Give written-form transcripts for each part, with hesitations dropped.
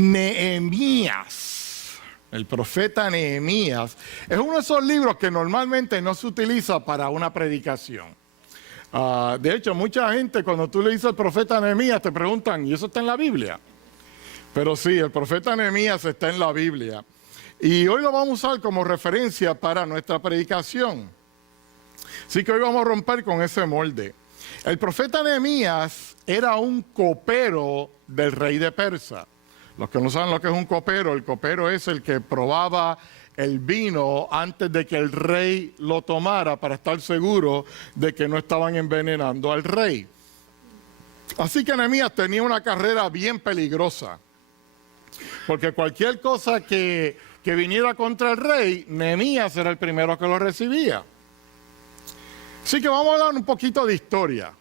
Nehemías, el profeta Nehemías, es uno de esos libros que normalmente no se utiliza para una predicación. De hecho, mucha gente cuando tú le dices al profeta Nehemías te preguntan, ¿y eso está en la Biblia? Pero sí, el profeta Nehemías está en la Biblia. Y hoy lo vamos a usar como referencia para nuestra predicación. Así que hoy vamos a romper con ese molde. El profeta Nehemías era un copero del rey de Persia. Los que no saben lo que es un copero, el copero es el que probaba el vino antes de que el rey lo tomara para estar seguro de que no estaban envenenando al rey. Así que Nehemías tenía una carrera bien peligrosa, porque cualquier cosa que viniera contra el rey, Nehemías era el primero que lo recibía. Así que vamos a hablar un poquito de historia.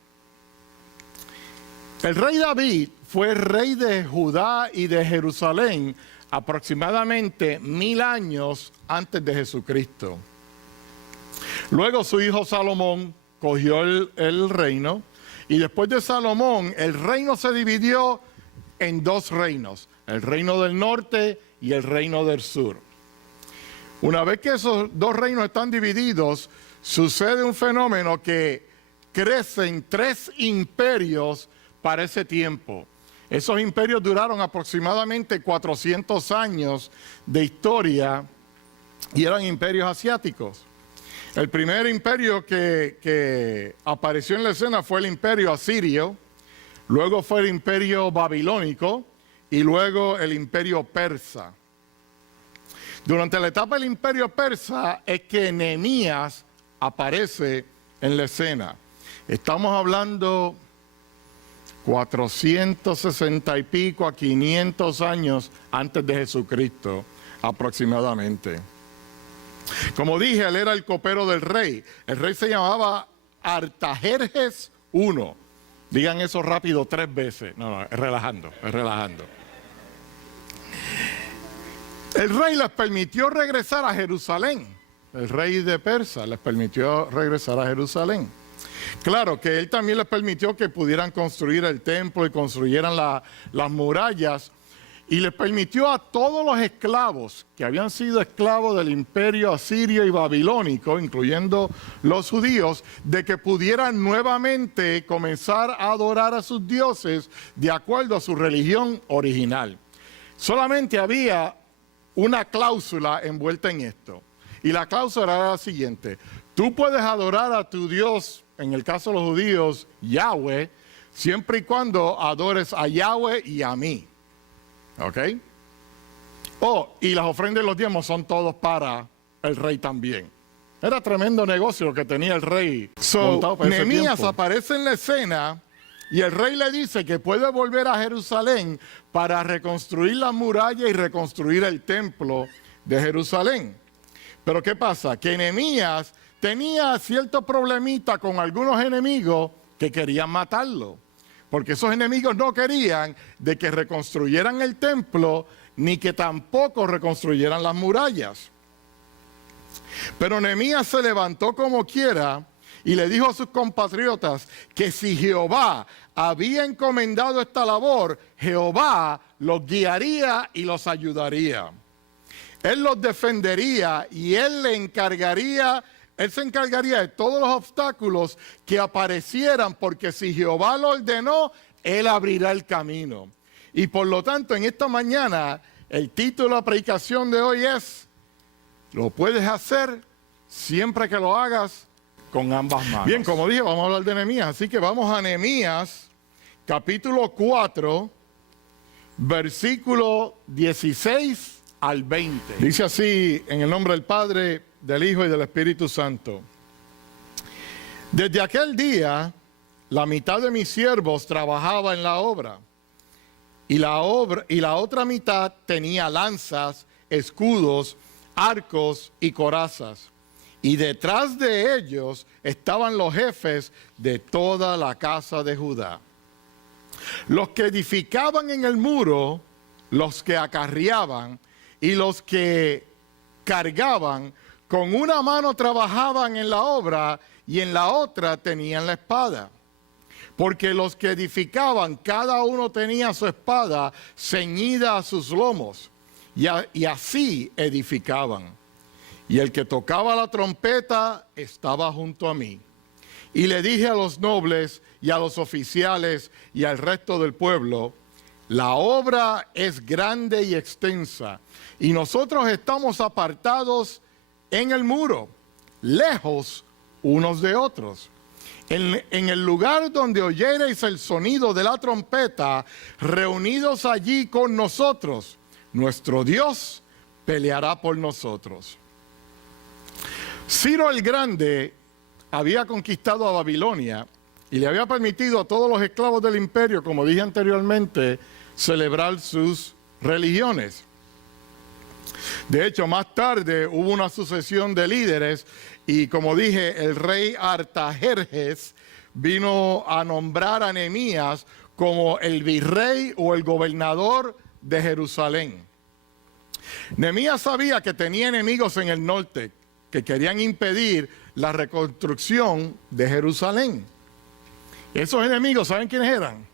El rey David fue rey de Judá y de Jerusalén aproximadamente 1000 años antes de Jesucristo. Luego su hijo Salomón cogió el reino, y después de Salomón el reino se dividió en dos reinos, el reino del norte y el reino del sur. Una vez que esos dos reinos están divididos, sucede un fenómeno que crecen 3 imperios para ese tiempo. Esos imperios duraron aproximadamente 400 años de historia y eran imperios asiáticos. El primer imperio que apareció en la escena fue el imperio asirio, luego fue el imperio babilónico y luego el imperio persa. Durante la etapa del imperio persa es que Nehemías aparece en la escena. Estamos hablando 460 y pico a 500 años antes de Jesucristo, aproximadamente. Como dije, él era el copero del rey. El rey se llamaba Artajerjes I. Digan eso rápido 3 veces. No, es relajando, es relajando. El rey les permitió regresar a Jerusalén. El rey de Persia les permitió regresar a Jerusalén. Claro que él también les permitió que pudieran construir el templo y construyeran las murallas, y les permitió a todos los esclavos que habían sido esclavos del imperio asirio y babilónico, incluyendo los judíos, de que pudieran nuevamente comenzar a adorar a sus dioses de acuerdo a su religión original. Solamente había una cláusula envuelta en esto, y la cláusula era la siguiente: tú puedes adorar a tu Dios, en el caso de los judíos, Yahweh, siempre y cuando adores a Yahweh y a mí. ¿Ok? Y las ofrendas y los diezmos son todos para el rey también. Era tremendo negocio lo que tenía el rey. Nehemías aparece en la escena y el rey le dice que puede volver a Jerusalén para reconstruir la muralla y reconstruir el templo de Jerusalén. Pero ¿qué pasa? Que Nehemías tenía cierto problemita con algunos enemigos que querían matarlo, porque esos enemigos no querían de que reconstruyeran el templo ni que tampoco reconstruyeran las murallas. Pero Nehemías se levantó como quiera y le dijo a sus compatriotas que si Jehová había encomendado esta labor, Jehová los guiaría y los ayudaría. Él los defendería y él se encargaría de todos los obstáculos que aparecieran, porque si Jehová lo ordenó, él abrirá el camino. Y por lo tanto, en esta mañana, el título de la predicación de hoy es: lo puedes hacer siempre que lo hagas con ambas manos. Bien, como dije, vamos a hablar de Nehemías, así que vamos a Nehemías, capítulo 4, versículo 16 al 20. Dice así, en el nombre del Padre, del Hijo y del Espíritu Santo. Desde aquel día, la mitad de mis siervos trabajaba en la obra, y la otra mitad tenía lanzas, escudos, arcos y corazas. Y detrás de ellos estaban los jefes de toda la casa de Judá, los que edificaban en el muro, los que acarreaban y los que cargaban. Con una mano trabajaban en la obra y en la otra tenían la espada. porque los que edificaban, cada uno tenía su espada ceñida a sus lomos, y así edificaban. Y el que tocaba la trompeta estaba junto a mí. Y le dije a los nobles y a los oficiales y al resto del pueblo: la obra es grande y extensa, y nosotros estamos apartados en el muro, lejos unos de otros. En el lugar donde oyereis el sonido de la trompeta, reunidos allí con nosotros, nuestro Dios peleará por nosotros. Ciro el Grande había conquistado a Babilonia y le había permitido a todos los esclavos del imperio, como dije anteriormente, celebrar sus religiones. De hecho, más tarde hubo una sucesión de líderes y, como dije, el rey Artajerjes vino a nombrar a Nehemías como el virrey o el gobernador de Jerusalén. Nehemías sabía que tenía enemigos en el norte que querían impedir la reconstrucción de Jerusalén. Esos enemigos, ¿saben quiénes eran?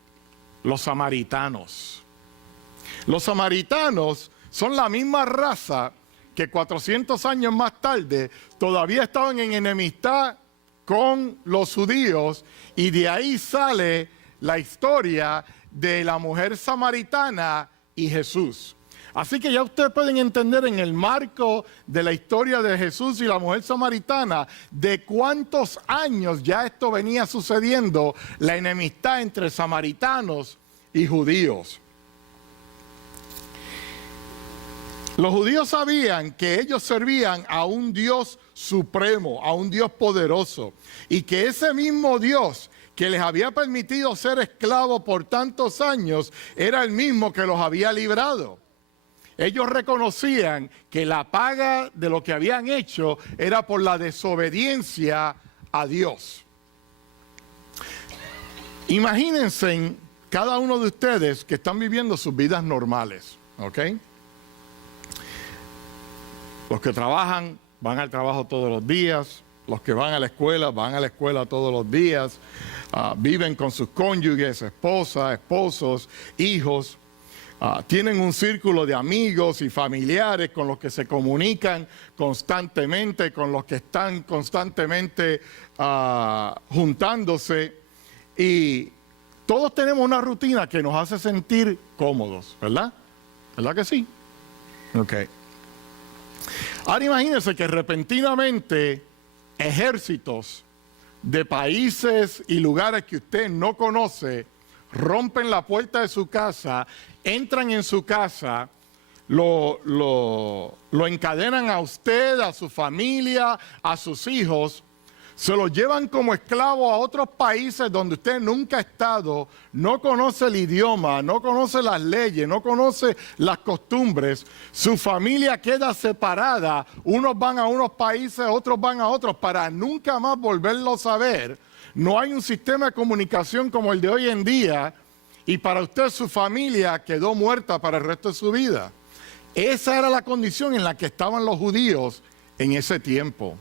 Los samaritanos. Los samaritanos son la misma raza que 400 años más tarde todavía estaban en enemistad con los judíos, y de ahí sale la historia de la mujer samaritana y Jesús. Así que ya ustedes pueden entender en el marco de la historia de Jesús y la mujer samaritana de cuántos años ya esto venía sucediendo, la enemistad entre samaritanos y judíos. Los judíos sabían que ellos servían a un Dios supremo, a un Dios poderoso, y que ese mismo Dios que les había permitido ser esclavos por tantos años era el mismo que los había librado. Ellos reconocían que la paga de lo que habían hecho era por la desobediencia a Dios. Imagínense cada uno de ustedes que están viviendo sus vidas normales, ¿ok? Los que trabajan van al trabajo todos los días, los que van a la escuela todos los días, viven con sus cónyuges, esposas, esposos, hijos. Tienen un círculo de amigos y familiares con los que se comunican constantemente, con los que están constantemente juntándose, y todos tenemos una rutina que nos hace sentir cómodos, ¿verdad? ¿Verdad que sí? Ok. Ahora imagínense que repentinamente ejércitos de países y lugares que usted no conoce rompen la puerta de su casa, entran en su casa, lo encadenan a usted, a su familia, a sus hijos, se los llevan como esclavos a otros países donde usted nunca ha estado, no conoce el idioma, no conoce las leyes, no conoce las costumbres. Su familia queda separada, unos van a unos países, otros van a otros, para nunca más volverlos a ver. No hay un sistema de comunicación como el de hoy en día, y para usted su familia quedó muerta para el resto de su vida. Esa era la condición en la que estaban los judíos en ese tiempo.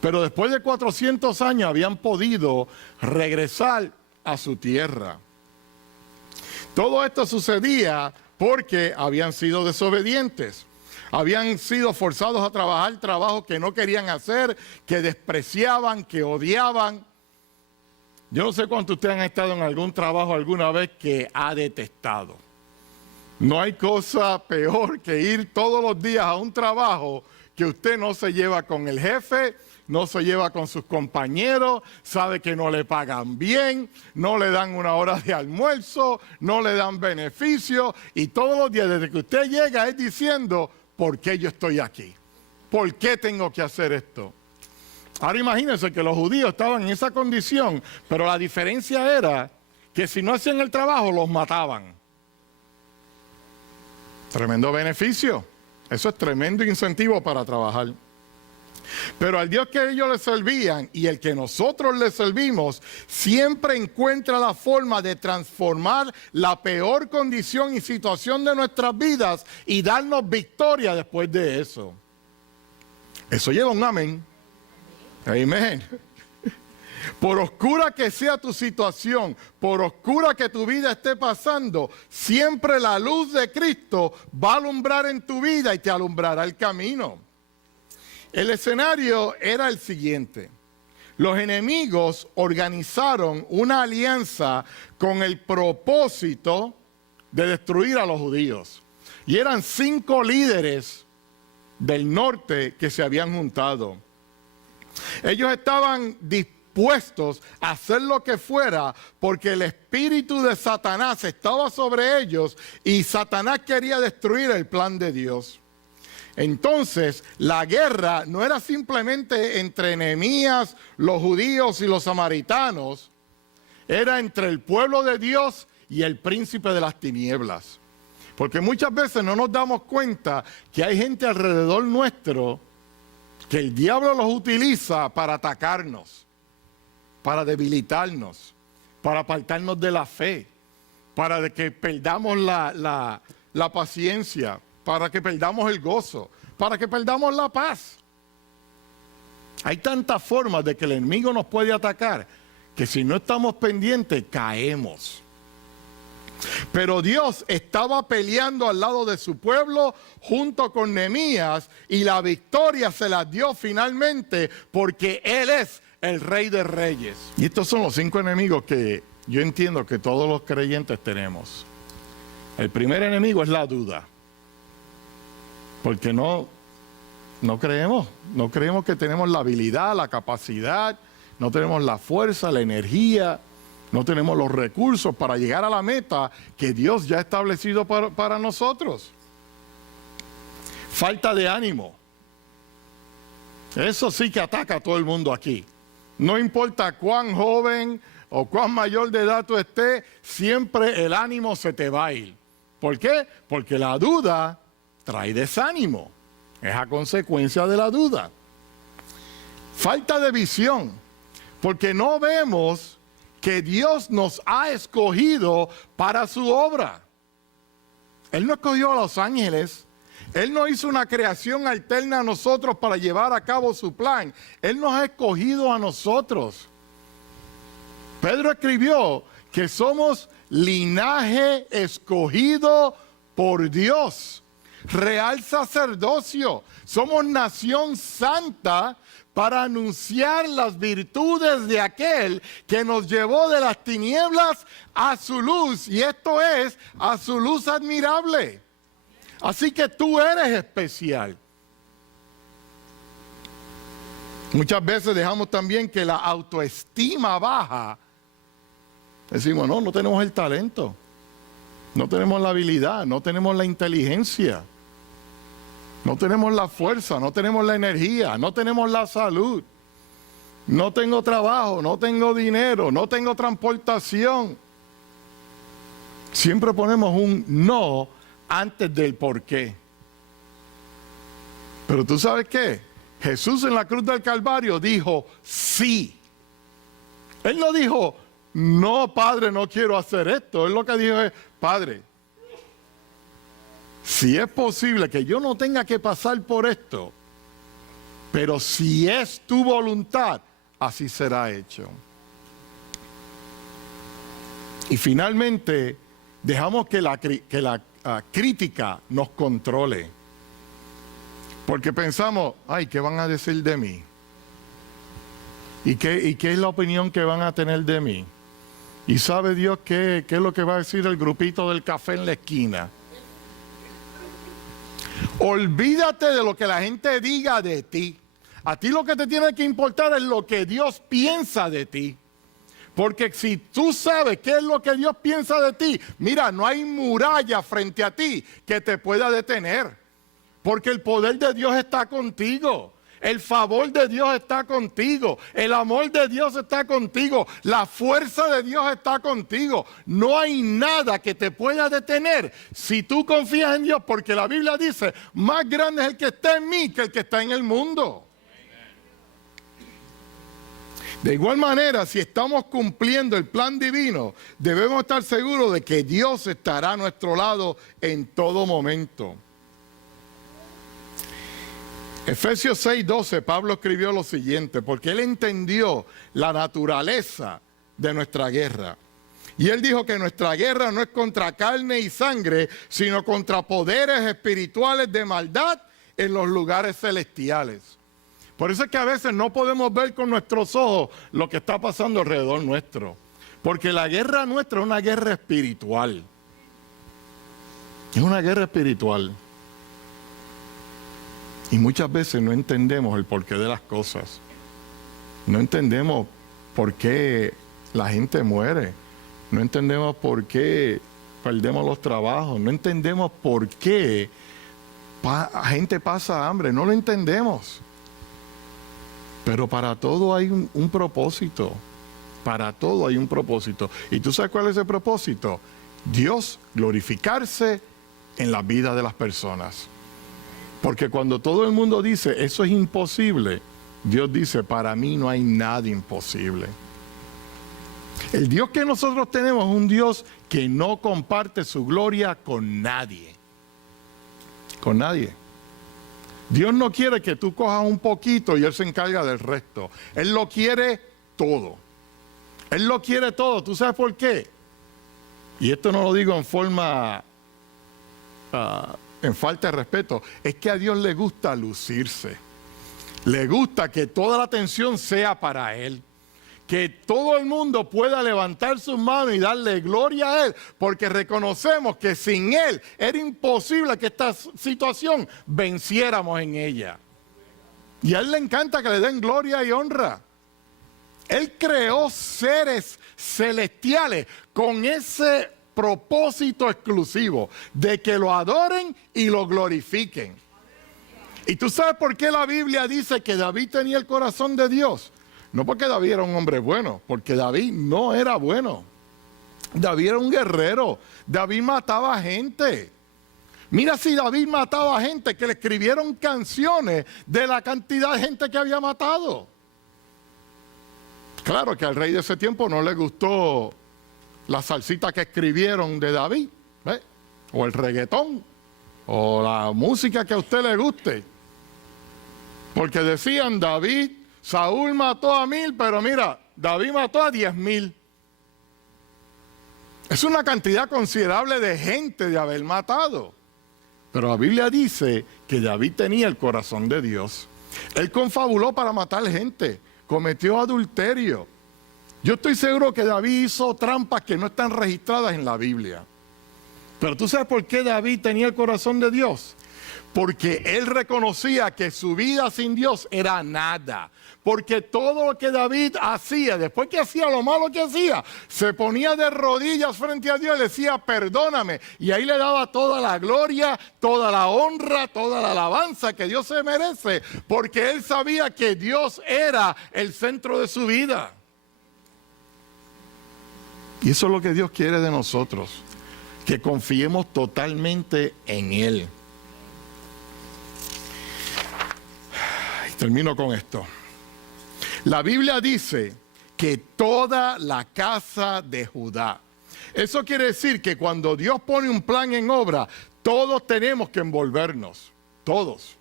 Pero después de 400 años habían podido regresar a su tierra. Todo esto sucedía porque habían sido desobedientes. Habían sido forzados a trabajar trabajos que no querían hacer, que despreciaban, que odiaban. Yo no sé cuántos de ustedes han estado en algún trabajo alguna vez que ha detestado. No hay cosa peor que ir todos los días a un trabajo que usted no se lleva con el jefe, no se lleva con sus compañeros, sabe que no le pagan bien, no le dan una hora de almuerzo, no le dan beneficios, y todos los días desde que usted llega es diciendo: ¿por qué yo estoy aquí? ¿Por qué tengo que hacer esto? Ahora imagínense que los judíos estaban en esa condición, pero la diferencia era que si no hacían el trabajo los mataban. Tremendo beneficio. Eso es tremendo incentivo para trabajar. Pero al Dios que ellos le servían y el que nosotros le servimos, siempre encuentra la forma de transformar la peor condición y situación de nuestras vidas y darnos victoria después de eso. Eso lleva un amén. Amén. Por oscura que sea tu situación, por oscura que tu vida esté pasando, siempre la luz de Cristo va a alumbrar en tu vida y te alumbrará el camino. El escenario era el siguiente. Los enemigos organizaron una alianza con el propósito de destruir a los judíos. Y eran 5 líderes del norte que se habían juntado. Ellos estaban dispuestos a hacer lo que fuera porque el espíritu de Satanás estaba sobre ellos y Satanás quería destruir el plan de Dios. Entonces, la guerra no era simplemente entre Nehemías, los judíos y los samaritanos, era entre el pueblo de Dios y el príncipe de las tinieblas. Porque muchas veces no nos damos cuenta que hay gente alrededor nuestro que el diablo los utiliza para atacarnos, para debilitarnos, para apartarnos de la fe, para que perdamos la paciencia, para que perdamos el gozo, para que perdamos la paz. Hay tantas formas de que el enemigo nos puede atacar que si no estamos pendientes caemos. Pero Dios estaba peleando al lado de su pueblo junto con Nehemías y la victoria se la dio finalmente porque Él es el Rey de Reyes. Y estos son los 5 enemigos que yo entiendo que todos los creyentes tenemos. El primer enemigo es la duda. Porque no creemos que tenemos la habilidad, la capacidad, no tenemos la fuerza, la energía, no tenemos los recursos para llegar a la meta que Dios ya ha establecido para nosotros. Falta de ánimo. Eso sí que ataca a todo el mundo aquí. No importa cuán joven o cuán mayor de edad tú estés, siempre el ánimo se te va a ir. ¿Por qué? Porque la duda trae desánimo. Es a consecuencia de la duda. Falta de visión, porque no vemos que Dios nos ha escogido para su obra. Él no escogió a los ángeles. Él no hizo una creación alterna a nosotros para llevar a cabo su plan. Él nos ha escogido a nosotros. Pedro escribió que somos linaje escogido por Dios. Real sacerdocio, somos nación santa para anunciar las virtudes de aquel que nos llevó de las tinieblas a su luz, y esto es, a su luz admirable. Así que tú eres especial. Muchas veces dejamos también que la autoestima baja. Decimos, no tenemos el talento, no tenemos la habilidad, no tenemos la inteligencia. No tenemos la fuerza, no tenemos la energía, no tenemos la salud. No tengo trabajo, no tengo dinero, no tengo transportación. Siempre ponemos un no antes del por qué. Pero ¿tú sabes qué? Jesús en la cruz del Calvario dijo sí. Él no dijo, no, Padre, no quiero hacer esto. Él lo que dijo es, Padre, si es posible que yo no tenga que pasar por esto, pero si es tu voluntad, así será hecho. Y finalmente, dejamos que la crítica nos controle. Porque pensamos, ay, ¿qué van a decir de mí? ¿Y qué es la opinión que van a tener de mí? ¿Y sabe Dios qué es lo que va a decir el grupito del café en la esquina? Olvídate de lo que la gente diga de ti. A ti lo que te tiene que importar es lo que Dios piensa de ti. Porque si tú sabes qué es lo que Dios piensa de ti, mira, no hay muralla frente a ti que te pueda detener. Porque el poder de Dios está contigo. El favor de Dios está contigo. El amor de Dios está contigo. La fuerza de Dios está contigo. No hay nada que te pueda detener si tú confías en Dios. Porque la Biblia dice, más grande es el que está en mí que el que está en el mundo. De igual manera, si estamos cumpliendo el plan divino, debemos estar seguros de que Dios estará a nuestro lado en todo momento. Efesios 6:12, Pablo escribió lo siguiente, porque él entendió la naturaleza de nuestra guerra. Y él dijo que nuestra guerra no es contra carne y sangre, sino contra poderes espirituales de maldad en los lugares celestiales. Por eso es que a veces no podemos ver con nuestros ojos lo que está pasando alrededor nuestro. Porque la guerra nuestra es una guerra espiritual. Es una guerra espiritual. Y muchas veces no entendemos el porqué de las cosas. No entendemos por qué la gente muere. No entendemos por qué perdemos los trabajos. No entendemos por qué la gente pasa hambre. No lo entendemos. Pero para todo hay un propósito. Para todo hay un propósito. ¿Y tú sabes cuál es el propósito? Dios glorificarse en la vida de las personas. Porque cuando todo el mundo dice, eso es imposible, Dios dice, para mí no hay nada imposible. El Dios que nosotros tenemos es un Dios que no comparte su gloria con nadie. Con nadie. Dios no quiere que tú cojas un poquito y Él se encarga del resto. Él lo quiere todo. Él lo quiere todo. ¿Tú sabes por qué? Y esto no lo digo en forma, en falta de respeto. Es que a Dios le gusta lucirse. Le gusta que toda la atención sea para Él. Que todo el mundo pueda levantar sus manos y darle gloria a Él. Porque reconocemos que sin Él era imposible que esta situación venciéramos en ella. Y a Él le encanta que le den gloria y honra. Él creó seres celestiales con ese propósito exclusivo de que lo adoren y lo glorifiquen. ¿Y tú sabes por qué la Biblia dice que David tenía el corazón de Dios? No porque David era un hombre bueno, porque David no era bueno. David era un guerrero. David mataba gente. Mira si David mataba gente, que le escribieron canciones de la cantidad de gente que había matado. Claro que al rey de ese tiempo no le gustó la salsita que escribieron de David, ¿eh? O el reggaetón, o la música que a usted le guste. Porque decían, Saúl mató a 1000, pero mira, David mató a 10,000. Es una cantidad considerable de gente de haber matado. Pero la Biblia dice que David tenía el corazón de Dios. Él confabuló para matar gente. Cometió adulterio. Yo estoy seguro que David hizo trampas que no están registradas en la Biblia. Pero ¿tú sabes por qué David tenía el corazón de Dios? Porque él reconocía que su vida sin Dios era nada. Porque todo lo que David hacía, después que hacía lo malo que hacía, se ponía de rodillas frente a Dios y le decía, perdóname. Y ahí le daba toda la gloria, toda la honra, toda la alabanza que Dios se merece. Porque él sabía que Dios era el centro de su vida. Y eso es lo que Dios quiere de nosotros. Que confiemos totalmente en Él. Y termino con esto. La Biblia dice que toda la casa de Judá. Eso quiere decir que cuando Dios pone un plan en obra, todos tenemos que envolvernos. Todos.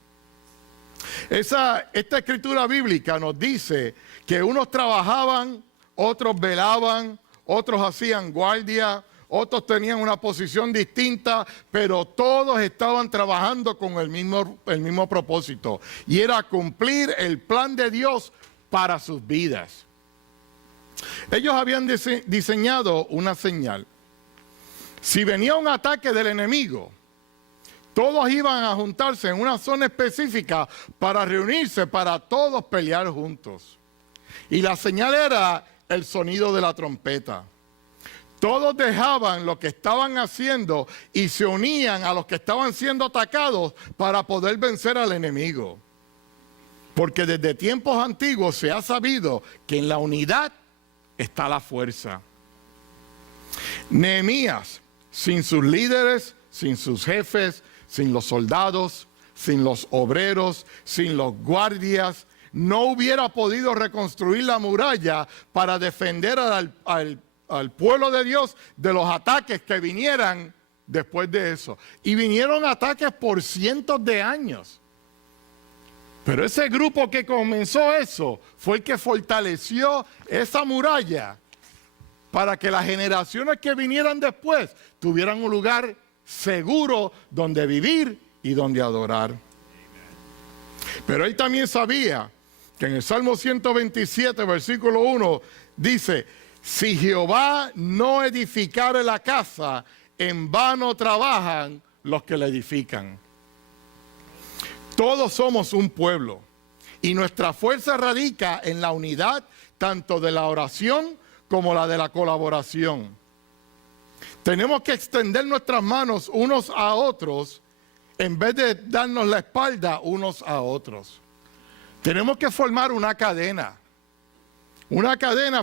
Esta escritura bíblica nos dice que unos trabajaban, otros velaban, otros hacían guardia, otros tenían una posición distinta, pero todos estaban trabajando con el mismo propósito. Y era cumplir el plan de Dios para sus vidas. Ellos habían diseñado una señal. Si venía un ataque del enemigo, todos iban a juntarse en una zona específica para reunirse, para todos pelear juntos. Y la señal era el sonido de la trompeta. Todos dejaban lo que estaban haciendo y se unían a los que estaban siendo atacados para poder vencer al enemigo. Porque desde tiempos antiguos se ha sabido que en la unidad está la fuerza. Nehemías, sin sus líderes, sin sus jefes, sin los soldados, sin los obreros, sin los guardias, no hubiera podido reconstruir la muralla para defender al pueblo de Dios de los ataques que vinieran después de eso. Y vinieron ataques por cientos de años. Pero ese grupo que comenzó eso fue el que fortaleció esa muralla para que las generaciones que vinieran después tuvieran un lugar seguro donde vivir y donde adorar. Pero él también sabía que en el Salmo 127, versículo 1, dice: si Jehová no edificare la casa, en vano trabajan los que la edifican. Todos somos un pueblo y nuestra fuerza radica en la unidad tanto de la oración como la de la colaboración. Tenemos que extender nuestras manos unos a otros en vez de darnos la espalda unos a otros. Tenemos que formar una cadena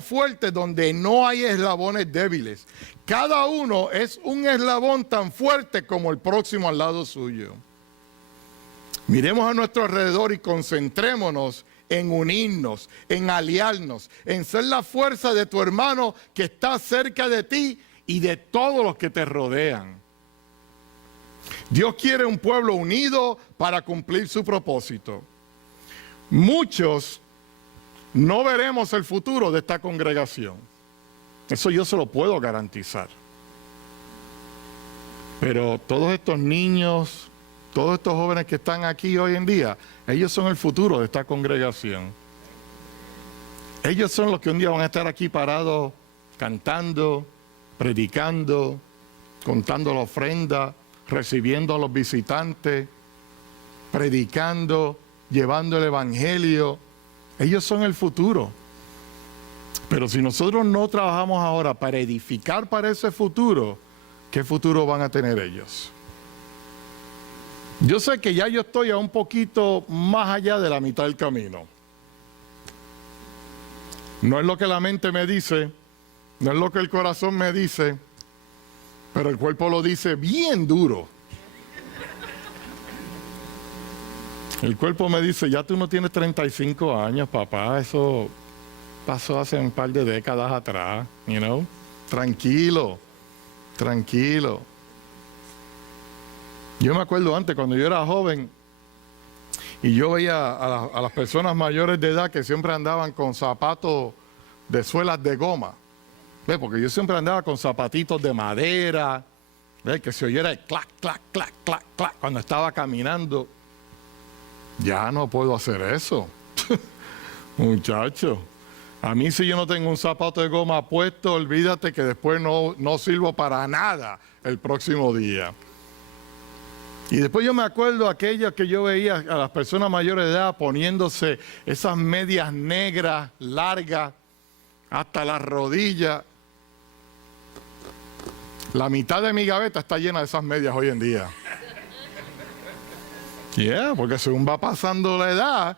fuerte donde no hay eslabones débiles. Cada uno es un eslabón tan fuerte como el próximo al lado suyo. Miremos a nuestro alrededor y concentrémonos en unirnos, en aliarnos, en ser la fuerza de tu hermano que está cerca de ti y de todos los que te rodean. Dios quiere un pueblo unido para cumplir su propósito. Muchos no veremos el futuro de esta congregación. Eso yo se lo puedo garantizar. Pero todos estos niños, todos estos jóvenes que están aquí hoy en día, ellos son el futuro de esta congregación. Ellos son los que un día van a estar aquí parados, cantando, predicando, contando la ofrenda, recibiendo a los visitantes, predicando, llevando el evangelio. Ellos son el futuro. Pero si nosotros no trabajamos ahora para edificar para ese futuro, ¿qué futuro van a tener ellos? Yo sé que ya yo estoy a un poquito más allá de la mitad del camino. No es lo que la mente me dice, no es lo que el corazón me dice, pero el cuerpo lo dice bien duro. El cuerpo me dice: ya tú no tienes 35 años, papá, eso pasó hace un par de décadas atrás, you know. Tranquilo, tranquilo. Yo me acuerdo antes, cuando yo era joven, y yo veía a las personas mayores de edad que siempre andaban con zapatos de suelas de goma. ¿Ves? Porque yo siempre andaba con zapatitos de madera, ¿ves? Que se oyera el clac, clac, clac, clac, clac cuando estaba caminando. Ya no puedo hacer eso. Muchacho, a mí si yo no tengo un zapato de goma puesto, olvídate que después no sirvo para nada el próximo día. Y después yo me acuerdo aquellas que yo veía a las personas mayores de edad poniéndose esas medias negras, largas, hasta las rodillas. La mitad de mi gaveta está llena de esas medias hoy en día. Porque según va pasando la edad,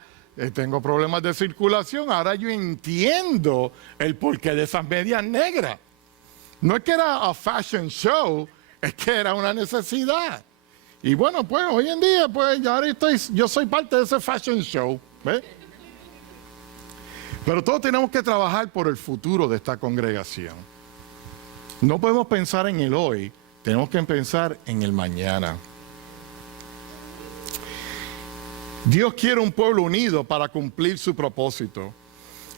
tengo problemas de circulación. Ahora yo entiendo el porqué de esas medias negras. No es que era a fashion show, es que era una necesidad. Y bueno, pues hoy en día, pues yo soy parte de ese fashion show, ¿ves? Pero todos tenemos que trabajar por el futuro de esta congregación. No podemos pensar en el hoy, tenemos que pensar en el mañana. Dios quiere un pueblo unido para cumplir su propósito.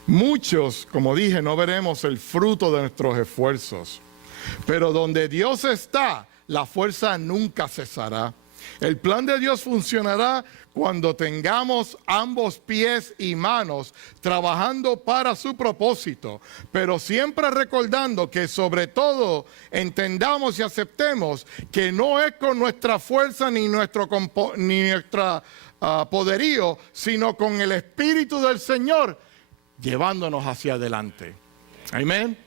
Muchos, como dije, no veremos el fruto de nuestros esfuerzos. Pero donde Dios está, la fuerza nunca cesará. El plan de Dios funcionará cuando tengamos ambos pies y manos trabajando para su propósito, pero siempre recordando que sobre todo entendamos y aceptemos que no es con nuestra fuerza ni nuestra poderío, sino con el Espíritu del Señor llevándonos hacia adelante. Amén.